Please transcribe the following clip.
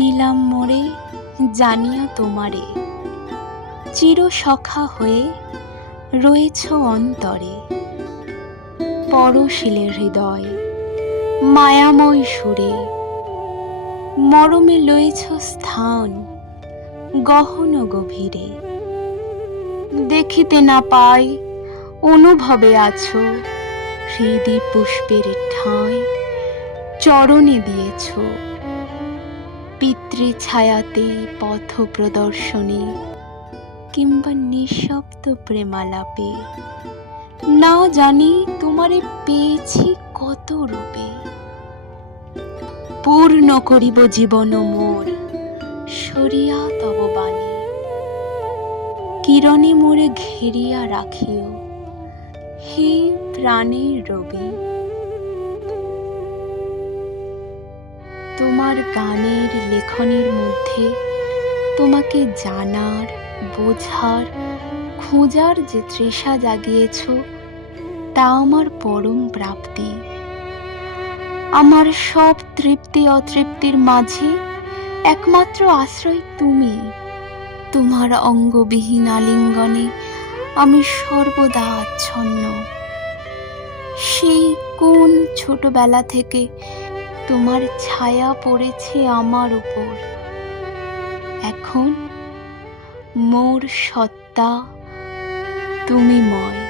নিলাম মোরে জানিয়া তোমারে, চির সখা হয়ে রয়েছ অন্তরে। পরশিলে হৃদয় মায়াময় সুরে, মরমে লয়েছ স্থান গহন গভীরে। দেখিতে না পাই অনুভবে আছো, হৃদি পুষ্পের ঠাঁই চরণে দিয়েছ। পিতৃ ছায়াতে পথ প্রদর্শনে কিংবা নিঃশব্দ প্রেমালাপে, না জানি তোমারে পেয়েছি কত রূপে। পূর্ণ করিব জীবন মোর সরিয়া তব বাণী, কিরণে মোরে ঘেরিয়া রাখিও হে প্রাণের রবি। তোমার গানের লেখনের মধ্যে তোমাকে জানার, বোঝার, খোঁজার যে তৃষা জাগিয়েছ, তা আমার পরম প্রাপ্তি। আমার সব তৃপ্তি অতৃপ্তির মাঝে একমাত্র আশ্রয় তুমি। তোমার অঙ্গবিহীন আলিঙ্গনে আমি সর্বদা আচ্ছন্ন। সেই কোন ছোটবেলা থেকে তোমার ছায়া পড়েছে আমার উপর। এখন মোর সত্তা তুমিময়।